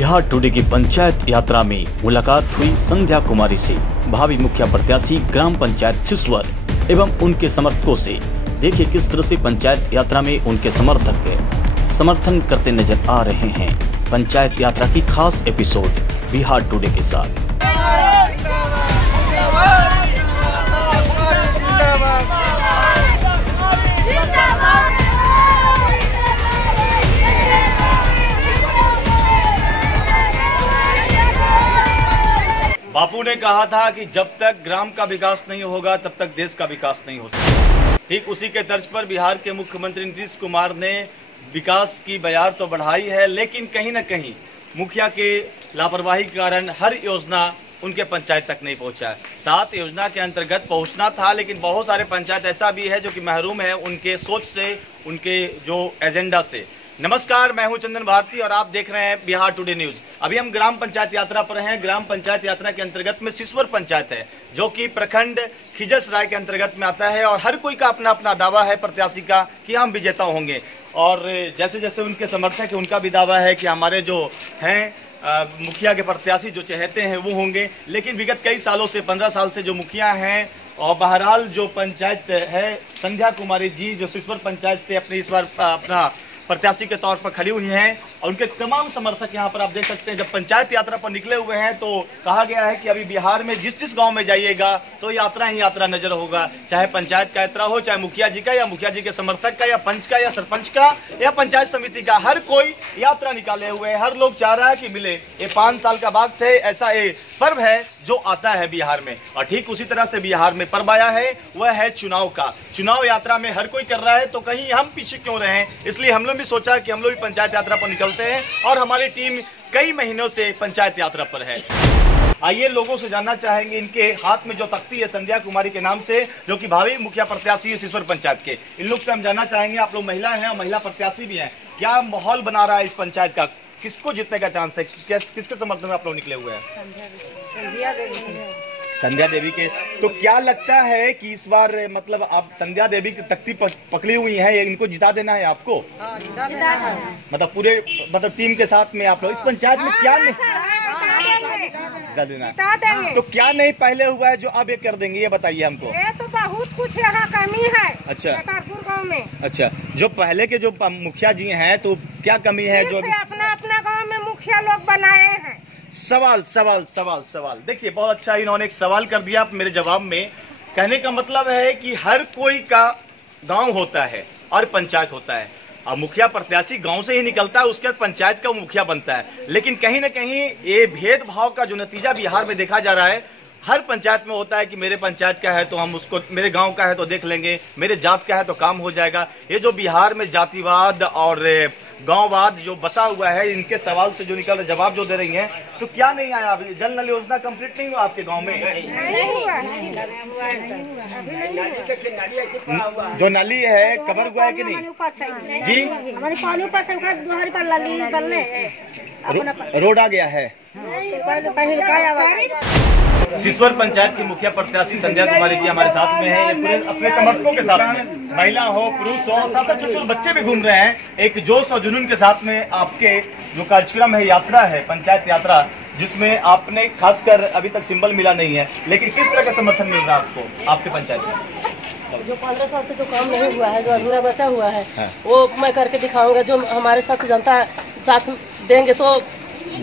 Bihar today की पंचायत यात्रा में मुलाकात हुई संध्या कुमारी से। भावी मुखिया प्रत्याशी ग्राम पंचायत सिसवर एवं उनके समर्थकों से। देखिए किस तरह से पंचायत यात्रा में उनके समर्थक समर्थन करते नजर आ रहे हैं। पंचायत यात्रा की खास एपिसोड बिहार टुडे के साथ। बापू ने कहा था कि जब तक ग्राम का विकास नहीं होगा तब तक देश का विकास नहीं हो सकता। ठीक उसी के तर्ज पर बिहार के मुख्यमंत्री नीतीश कुमार ने विकास की बयार तो बढ़ाई है, लेकिन कहीं न कहीं मुखिया के लापरवाही के कारण हर योजना उनके पंचायत तक नहीं पहुंचा। 7 योजना के अंतर्गत पहुंचना था, लेकिन बहुत सारे पंचायत ऐसा भी है जो कि महरूम है उनके सोच से, उनके जो एजेंडा से। नमस्कार, मैं हूं चंदन भारती और आप देख रहे हैं बिहार टुडे न्यूज। अभी हम ग्राम पंचायत यात्रा पर हैं। ग्राम पंचायत यात्रा के अंतर्गत में सिसवर पंचायत है, जो कि प्रखंड खिजसराय के अंतर्गत में आता है और हर कोई का अपना अपना दावा है प्रत्याशी का कि हम विजेता होंगे। और जैसे जैसे उनके समर्थक है उनका भी दावा है कि हमारे जो हैं मुखिया के प्रत्याशी जो चाहते हैं वो होंगे। लेकिन विगत कई सालों से 15 साल से जो मुखिया हैं और बहरहाल जो पंचायत है संध्या कुमारी जी जो सिसवर पंचायत से अपने इस बार अपना प्रत्याशी के तौर पर खड़ी हुई हैं और उनके तमाम समर्थक यहाँ पर आप देख सकते हैं। जब पंचायत यात्रा पर निकले हुए हैं तो कहा गया है कि अभी बिहार में जिस जिस गांव में जाइएगा तो यात्रा ही यात्रा नजर होगा, चाहे पंचायत का यात्रा हो, चाहे मुखिया जी का या मुखिया जी के समर्थक का या पंच का या सरपंच का या पंचायत समिति का, हर कोई यात्रा निकाले हुए है। हर लोग चाह रहा है कि मिले। ये 5 साल का वक्त है, ऐसा एक पर्व है जो आता है बिहार में। और ठीक उसी तरह से बिहार में पर्व आया है, वह है चुनाव का। चुनाव यात्रा में हर कोई कर रहा है तो कहीं हम पीछे क्यों रहे। इसलिए हम लोग भी सोचा कि हम लोग भी पंचायत यात्रा पर निकलते हैं और हमारी टीम कई महीनों से पंचायत यात्रा पर है। आइए लोगों से जानना चाहेंगे, इनके हाथ में जो तख्ती है संध्या कुमारी के नाम से, जो कि भावी मुखिया प्रत्याशी है सिसवर पंचायत के, इन लोग से हम जानना चाहेंगे। आप लोग महिला हैं और महिला प्रत्याशी भी हैं, क्या माहौल बना रहा है इस पंचायत का? किसको जीतने का चांस है? किसके समर्थन में आप लोग निकले हुए हैं? संध्या देवी के। तो क्या लगता है कि इस बार मतलब आप संध्या देवी की तख्ती पकड़ी हुई है, इनको जिता देना है आपको? हाँ, जिता देना है। मतलब पूरे टीम के साथ में आप लोग इस पंचायत में क्या नहीं जिता देना, तो क्या नहीं पहले हुआ है जो अब ये कर देंगे, ये बताइए हमको। ये तो बहुत कुछ यहाँ कमी है। अच्छा, गाँव में। अच्छा, जो पहले के जो मुखिया जी हैं तो क्या कमी है जो अपना अपना गाँव में मुखिया लोग बनाए हैं? सवाल सवाल सवाल सवाल देखिए, बहुत अच्छा इन्होंने एक सवाल कर दिया मेरे जवाब में। कहने का मतलब है कि हर कोई का गांव होता है और पंचायत होता है और मुखिया प्रत्याशी गांव से ही निकलता है, उसके बाद पंचायत का मुखिया बनता है। लेकिन कहीं न कहीं ये भेदभाव का जो नतीजा बिहार में देखा जा रहा है, हर पंचायत में होता है कि मेरे पंचायत का है तो हम उसको, मेरे गांव का है तो देख लेंगे, मेरे जात का है तो काम हो जाएगा। ये जो बिहार में जातिवाद और गांववाद जो बसा हुआ है, इनके सवाल से जो निकल रहे जवाब जो दे रही हैं, तो क्या नहीं आया अभी? जल नल योजना कंप्लीट नहीं हुआ आपके गांव में? जो नाली है कवर हुआ है कि नहीं जी? हमारे पानी ऊपर से रोड आ गया है। सिसवर पंचायत की मुखिया प्रत्याशी संध्या कुमारी जी हमारे साथ में है। ये पूरे अपने समर्थकों के साथ में, महिला हो पुरुष हो, साथ साथ छोटे बच्चे भी घूम रहे हैं। एक जोश और जुनून के साथ में आपके जो कार्यक्रम है, यात्रा है पंचायत यात्रा, जिसमें आपने खासकर अभी तक सिंबल मिला नहीं है, लेकिन किस तरह का समर्थन मिल रहा है आपको आपके पंचायत में? जो 15 साल से जो काम नहीं हुआ है, जो अधूरा बचा हुआ है, वो मैं करके दिखाऊंगा। जो हमारे साथ जनता साथ देंगे तो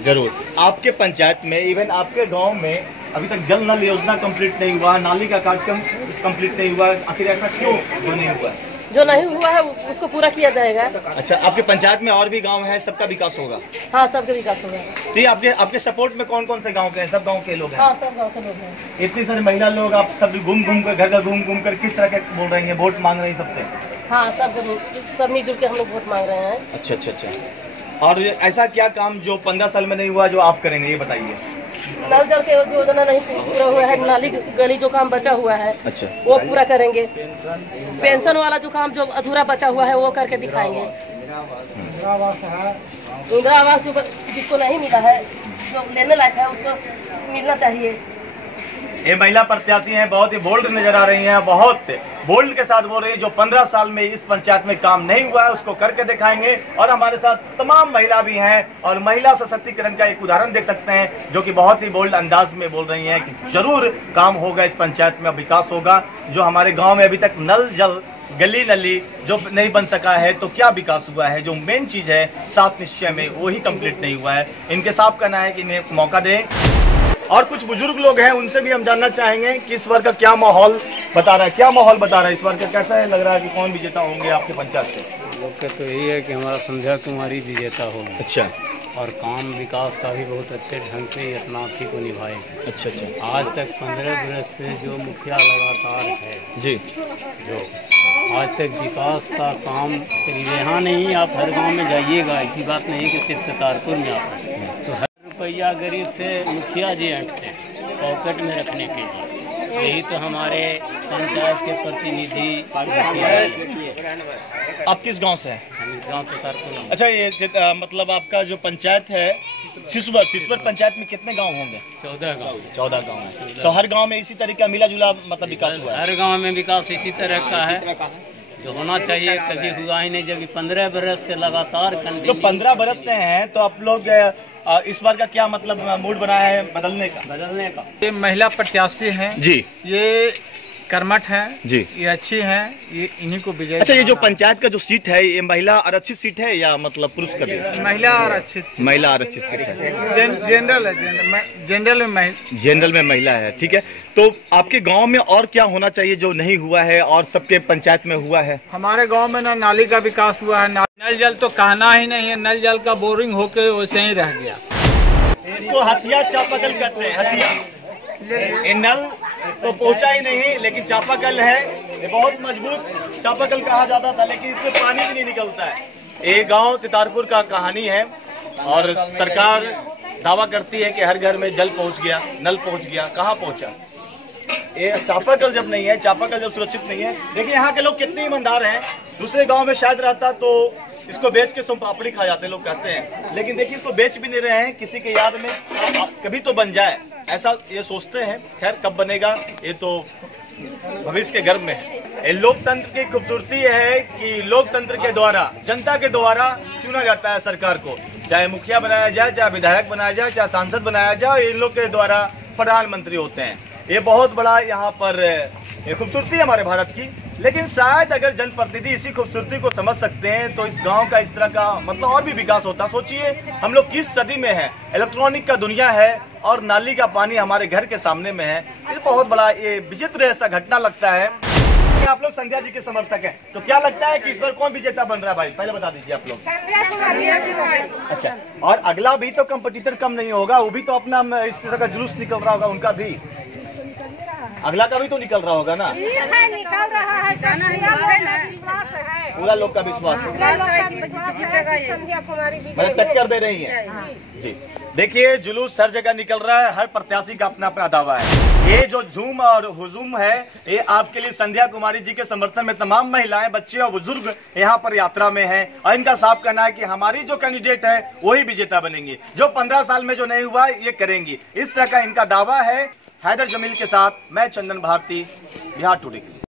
जरूर। आपके पंचायत में, इवन आपके गांव में अभी तक जल नल योजना कंप्लीट नहीं हुआ, नाली का कार्यक्रम कंप्लीट नहीं हुआ, आखिर ऐसा क्यों जो नहीं हुआ? जो नहीं हुआ है उसको पूरा किया जाएगा। अच्छा, आपके पंचायत में और भी गांव है, सबका विकास होगा? हाँ, सबका विकास होगा। तो ये आपके सपोर्ट में कौन कौन से गांव के हैं? सब गांव के लोग हैं? हाँ, सब गांव के लोग हैं। इतनी सारी महिला लोग, आप सब घूम घूम कर घर घूम कर किस तरह के बोल रही हैं, वोट मांग रही हैं सबसे? हाँ, सब मिलजुल के हम लोग वोट मांग रहे हैं। अच्छा अच्छा अच्छा। और ऐसा क्या काम जो 15 साल में नहीं हुआ जो आप करेंगे, ये बताइए। नल जल के योजना नहीं पूरा हुआ है, नाली गली जो काम बचा हुआ है, अच्छा, वो पूरा करेंगे। पेंशन वाला जो काम जो अधूरा बचा हुआ है वो करके दिखाएंगे। इंदिरा आवास जो जिसको नहीं मिला है, जो लेने लायक है, उसको मिलना चाहिए। ये महिला प्रत्याशी हैं, बहुत ही बोल्ड नजर आ रही हैं, बहुत बोल्ड के साथ बोल रही है। जो 15 साल में इस पंचायत में काम नहीं हुआ है उसको करके दिखाएंगे। और हमारे साथ तमाम महिला भी हैं और महिला सशक्तिकरण का एक उदाहरण देख सकते हैं, जो कि बहुत ही बोल्ड अंदाज में बोल रही हैं कि जरूर काम होगा इस पंचायत में, विकास होगा। जो हमारे गाँव में अभी तक नल जल गली नली जो नहीं बन सका है, तो क्या विकास हुआ है? जो मेन चीज है 7 निश्चय में, वो ही कंप्लीट नहीं हुआ है। इनके साफ कहना है कि इन्हें मौका दें। और कुछ बुजुर्ग लोग हैं, उनसे भी हम जानना चाहेंगे कि इस बार का क्या माहौल बता रहा है, क्या माहौल बता रहा है इस बार का, कैसा है, लग रहा है कि कौन विजेता होंगे आपके पंचायत से? लोग का तो यही है कि हमारा संध्या कुमारी विजेता होगी। अच्छा। और काम विकास का भी बहुत अच्छे ढंग से अपना अथी को निभाएगी। अच्छा अच्छा। आज तक 15 वर्ष से जो मुखिया लगातार है जी, जो आज तक विकास का काम यहाँ नहीं, आप हर गांव में जाइएगा, ऐसी बात नहीं कि सिर्फ तारपुर में आप हैं। तो हर रुपया गरीब से मुखिया जी हटते पॉकेट में रखने के लिए। यही तो हमारे पंचायत के प्रतिनिधि आप किस गांव से हैं? हम इस गाँव से तारपुर। अच्छा, ये मतलब आपका जो पंचायत है सिसवर पंचायत में कितने गांव होंगे? 14 गाँव। 14 गांव है। तो हर गांव में इसी तरीके का मिला जुला मतलब विकास हुआ है? हर गांव में विकास इसी तरह का है जो होना चाहिए, कभी हुआ ही नहीं। जब 15 बरस से लगातार तो 15 बरस से हैं, तो आप लोग इस बार का क्या मतलब मूड बनाया है बदलने का? ये महिला प्रत्याशी हैं जी, ये कर्मठ हैं जी, ये अच्छी हैं, ये इन्हीं को विजय। अच्छा, ये जो पंचायत का जो सीट है, ये महिला आरक्षित सीट है या मतलब पुरुष का भी? महिला आरक्षित, महिला आरक्षित सीट है। जनरल है, जनरल में महिला है। ठीक है, तो आपके गांव में और क्या होना चाहिए जो नहीं हुआ है और सबके पंचायत में हुआ है? हमारे गांव में ना नाली का विकास हुआ है, नल जल तो कहना ही नहीं है, नल जल का बोरिंग होके वैसे ही रह गया। इसको हथिया चापाकल कहते हैं, हथिया। ये नल तो पहुंचा ही नहीं, लेकिन चापाकल है, ये बहुत मजबूत चापाकल कहा जाता था, लेकिन इसमें पानी भी नहीं निकलता है। ये गांव तितारपुर का कहानी है और सरकार दावा करती है कि हर घर में जल पहुंच गया, नल पहुंच गया। कहाँ पहुंचा? ये चापाकल जब नहीं है, चापाकल जब सुरक्षित नहीं है। देखिए यहाँ के लोग कितने ईमानदार हैं। दूसरे गांव में शायद रहता तो इसको बेच के सोम पापड़ी खा जाते लोग कहते हैं, लेकिन देखिए इसको बेच भी नहीं रहे हैं, किसी के याद में कभी तो बन जाए ऐसा ये सोचते हैं। खैर कब बनेगा ये तो भविष्य के गर्भ में है। ये लोकतंत्र की खूबसूरती है कि लोकतंत्र के द्वारा, जनता के द्वारा चुना जाता है सरकार को, चाहे मुखिया बनाया जाए, चाहे विधायक बनाया जाए, चाहे सांसद बनाया जाए, इन लोग के द्वारा प्रधानमंत्री होते हैं। ये बहुत बड़ा यहाँ पर खूबसूरती है हमारे भारत की। लेकिन शायद अगर जनप्रतिनिधि इसी खूबसूरती को समझ सकते हैं तो इस गांव का इस तरह का मतलब और भी विकास होता। सोचिए हम लोग किस सदी में है, इलेक्ट्रॉनिक का दुनिया है और नाली का पानी हमारे घर के सामने में है। ये बहुत बड़ा ये विचित्र ऐसा घटना लगता है। आप लोग संध्या जी के समर्थक हैं, तो क्या लगता है कि इस बार कौन विजेता बन रहा है? भाई पहले बता दीजिए आप लोग। अच्छा, और अगला भी तो कंपटीटर कम नहीं होगा, वो भी तो अपना इस तरह का जुलूस निकल रहा होगा, उनका भी अगला का भी तो निकल रहा होगा ना? निकल रहा है, पूरा लोग का विश्वास है, मतलब टक्कर दे रही है। जी, देखिए जुलूस हर जगह निकल रहा है, हर प्रत्याशी का अपना अपना दावा है। ये जो झूम और हुजूम है, ये आपके लिए संध्या कुमारी जी के समर्थन में तमाम महिलाएं, बच्चे और बुजुर्ग यहाँ पर यात्रा में हैं और इनका साफ कहना है कि हमारी जो कैंडिडेट है वही विजेता बनेंगी, जो 15 साल में जो नहीं हुआ ये करेंगी। इस तरह का इनका दावा है। हैदर जमील के साथ मैं चंदन भारती, बिहार टुडे।